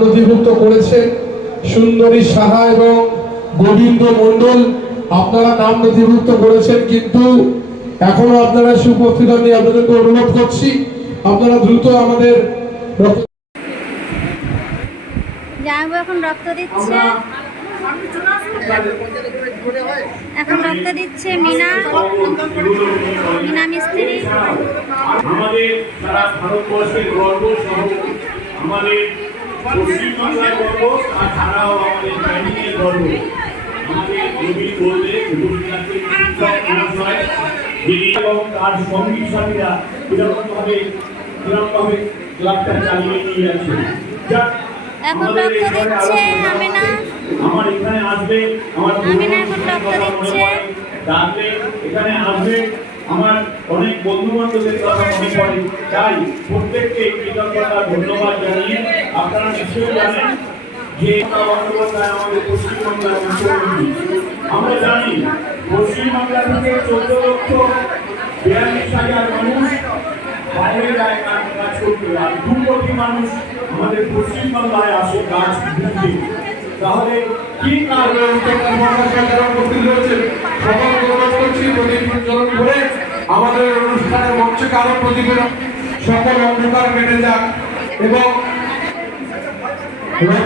নথিভুক্ত করেছেন সুন্দরী সাহা এবং গোবিন্দ মণ্ডল আপনারা নাম নথিভুক্ত করেছেন কিন্তু এখনও আপনারা সুপস্থিত হননি। আপনাদেরকে অনুরোধ করছি আপনারা দ্রুত আমাদের জামাইবাবু এখন রক্ত দিচ্ছে। এখন রক্ত দিচ্ছে মিনা মিনা মিস্ত্রি। আমাদের সারা ভারতবর্ষের গর্ব সহ আমাদের পশ্চিমবাংলার গর্ব আর ছাড়াও আমাদের ব্যাংকের গর্ব আমাদের রবি বললে রবীন্দ্রনাথের কৃষক মহাশয় যিনি এবং তার সঙ্গী সাথীরা এরকমভাবে এরকমভাবে ক্লাবটা চালিয়ে নিয়ে যাচ্ছে এখন রক্ত দিচ্ছে আমিনা। আমার এখানে আসবে আমার আমিনা এখন রক্ত মনে দিচ্ছে। পড়ে। এখানে আসবে আমার অনেক বন্ধু বান্ধবের কথা মনে পড়ে তাই প্রত্যেককে কৃতজ্ঞতা, ধন্যবাদ জানিয়ে আপনারা নিশ্চয়ই জানেন যে আমাদের পশ্চিমবাংলার মুখ্যমন্ত্রী আমরা জানি পশ্চিমবাংলা থেকে চোদ্দ লক্ষ বিয়াল্লিশ হাজার মানুষ বাইরে যায় কাজ কাজ করতে। আর দু কোটি মানুষ আমাদের পশ্চিমবাংলায় আসে কাজ তাহলে কি কারণে উত্তরবঙ্গ মহাশয় যারা আমাদের অনুষ্ঠানের মঞ্চে কারও প্রতিফলন সকল অন্ধকার কেটে যাক এবং আমরা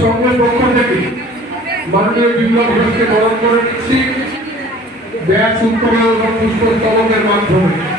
সকলের পক্ষ থেকে মাননীয় বিপ্লব ঘোষকে বরণ করে নিচ্ছি। ব্যাস এবং পুষ্পস্তবকের মাধ্যমে।